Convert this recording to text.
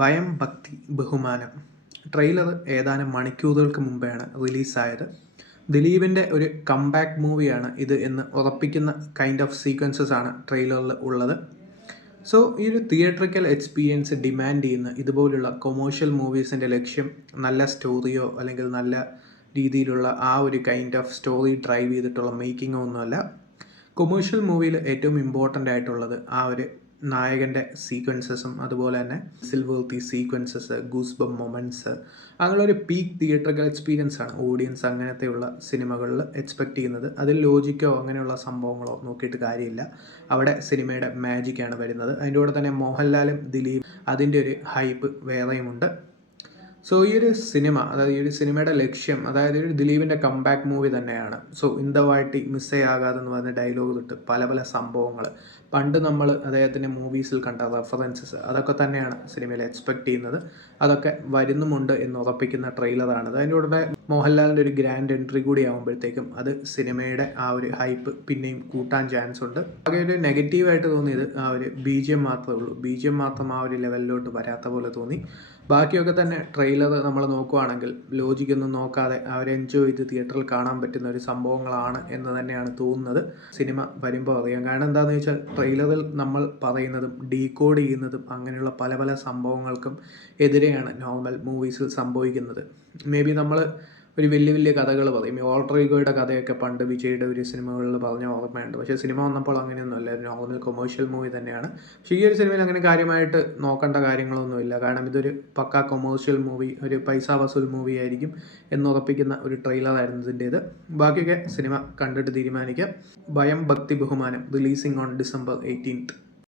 ഭയം ഭക്തി ബഹുമാനം ട്രെയിലർ ഏതാനും മണിക്കൂറുകൾക്ക് മുമ്പാണ് റിലീസായത്. ദിലീപിൻ്റെ ഒരു കംബാക്ക് മൂവിയാണ് ഇത് എന്ന് ഉറപ്പിക്കുന്ന കൈൻഡ് ഓഫ് സീക്വൻസസ് ആണ് ട്രെയിലറിൽ ഉള്ളത്. സോ ഈ ഒരു തിയേറ്ററിക്കൽ എക്സ്പീരിയൻസ് ഡിമാൻഡ് ചെയ്യുന്ന ഇതുപോലുള്ള കൊമേഴ്ഷ്യൽ മൂവീസിൻ്റെ ലക്ഷ്യം നല്ല സ്റ്റോറിയോ അല്ലെങ്കിൽ നല്ല രീതിയിലുള്ള ആ ഒരു കൈൻഡ് ഓഫ് സ്റ്റോറി ഡ്രൈവ് ചെയ്തിട്ടുള്ള മേക്കിങ്ങോ ഒന്നുമല്ല. കൊമേഴ്ഷ്യൽ മൂവിയിൽ ഏറ്റവും ഇമ്പോർട്ടൻ്റ് ആയിട്ടുള്ളത് ആ ഒരു നായകൻ്റെ സീക്വൻസസും അതുപോലെ തന്നെ സിൽവർത്തി സീക്വൻസസ്, ഗൂസ് മൊമെൻറ്റ്സ്, അങ്ങനെയൊരു പീക്ക് തിയേറ്ററിക്കൽ എക്സ്പീരിയൻസ് ആണ് ഓഡിയൻസ് അങ്ങനത്തെയുള്ള സിനിമകളിൽ എക്സ്പെക്റ്റ് ചെയ്യുന്നത്. അതിൽ ലോജിക്കോ അങ്ങനെയുള്ള സംഭവങ്ങളോ നോക്കിയിട്ട് കാര്യമില്ല. അവിടെ സിനിമയുടെ മാജിക്കാണ് വരുന്നത്. അതിൻ്റെ കൂടെ തന്നെ മോഹൻലാലും ദിലീപ് അതിൻ്റെ ഒരു ഹൈപ്പ് വേറെയുമുണ്ട്. സോ ഈ ഒരു സിനിമ, അതായത് ഈ ഒരു സിനിമയുടെ ലക്ഷ്യം, അതായത് ഒരു ദിലീപിൻ്റെ കംബാക്ക് മൂവി തന്നെയാണ്. സോ ഇന്ദവാട്ടി മിസ്സേയാകാതെന്ന് പറഞ്ഞ ഡയലോഗ് തൊട്ട് പല പല സംഭവങ്ങൾ പണ്ട് നമ്മൾ അദ്ദേഹത്തിൻ്റെ മൂവീസിൽ കണ്ട റെഫറൻസസ് അതൊക്കെ തന്നെയാണ് സിനിമയിൽ എക്സ്പെക്റ്റ് ചെയ്യുന്നത്. അതൊക്കെ വരുന്നുമുണ്ട് എന്ന് ഉറപ്പിക്കുന്ന ട്രെയിലറാണിത്. അതിൻ്റെ കൂടെ മോഹൻലാലിൻ്റെ ഒരു ഗ്രാൻഡ് എൻട്രി കൂടി ആകുമ്പോഴത്തേക്കും അത് സിനിമയുടെ ആ ഒരു ഹൈപ്പ് പിന്നെയും കൂട്ടാൻ ചാൻസ് ഉണ്ട്. ആകെ ഒരു നെഗറ്റീവായിട്ട് തോന്നിയത് ആ ഒരു BGM മാത്രമേ ഉള്ളൂ. BGM മാത്രം ആ ഒരു ലെവലിലോട്ട് വരാത്ത പോലെ തോന്നി. ബാക്കിയൊക്കെ തന്നെ ട്രെയിലർ നമ്മൾ നോക്കുകയാണെങ്കിൽ ലോജിക്കൊന്നും നോക്കാതെ അവർ എൻജോയ് ചെയ്ത് തിയേറ്ററിൽ കാണാൻ പറ്റുന്ന ഒരു സംഭവങ്ങളാണ് എന്ന് തന്നെയാണ് തോന്നുന്നത്. സിനിമ വരുമ്പോൾ അറിയാം. കാരണം എന്താണെന്ന് വെച്ചാൽ ട്രെയിലറിൽ നമ്മൾ പറയുന്നതും ഡീകോഡ് ചെയ്യുന്നതും അങ്ങനെയുള്ള പല പല സംഭവങ്ങൾക്കും എതിരെയാണ് നോർമൽ മൂവീസിൽ സംഭവിക്കുന്നത്. മേ ബി നമ്മൾ ഒരു വലിയ വലിയ കഥകൾ പറയും. ഈ ഓൾട്ടർ ഈഗോയുടെ കഥയൊക്കെ പണ്ട് വിജയുടെ ഒരു സിനിമകളിൽ പറഞ്ഞ ഓർമ്മയുണ്ട്. പക്ഷേ സിനിമ വന്നപ്പോൾ അങ്ങനെയൊന്നുമല്ല, നോർമൽ കൊമേഴ്ഷ്യൽ മൂവി തന്നെയാണ്. പക്ഷേ ഈ ഒരു സിനിമയിൽ അങ്ങനെ കാര്യമായിട്ട് നോക്കേണ്ട കാര്യങ്ങളൊന്നുമില്ല. കാരണം ഇതൊരു പക്കാ കൊമേഴ്ഷ്യൽ മൂവി, ഒരു പൈസ വസൂൽ മൂവി ആയിരിക്കും എന്നുറപ്പിക്കുന്ന ഒരു ട്രെയിലറായിരുന്നു ഇതിൻ്റേത്. ബാക്കിയൊക്കെ സിനിമ കണ്ടിട്ട് തീരുമാനിക്കാം. ഭയം ഭക്തി ബഹുമാനം റിലീസിംഗ് ഓൺ December 18th.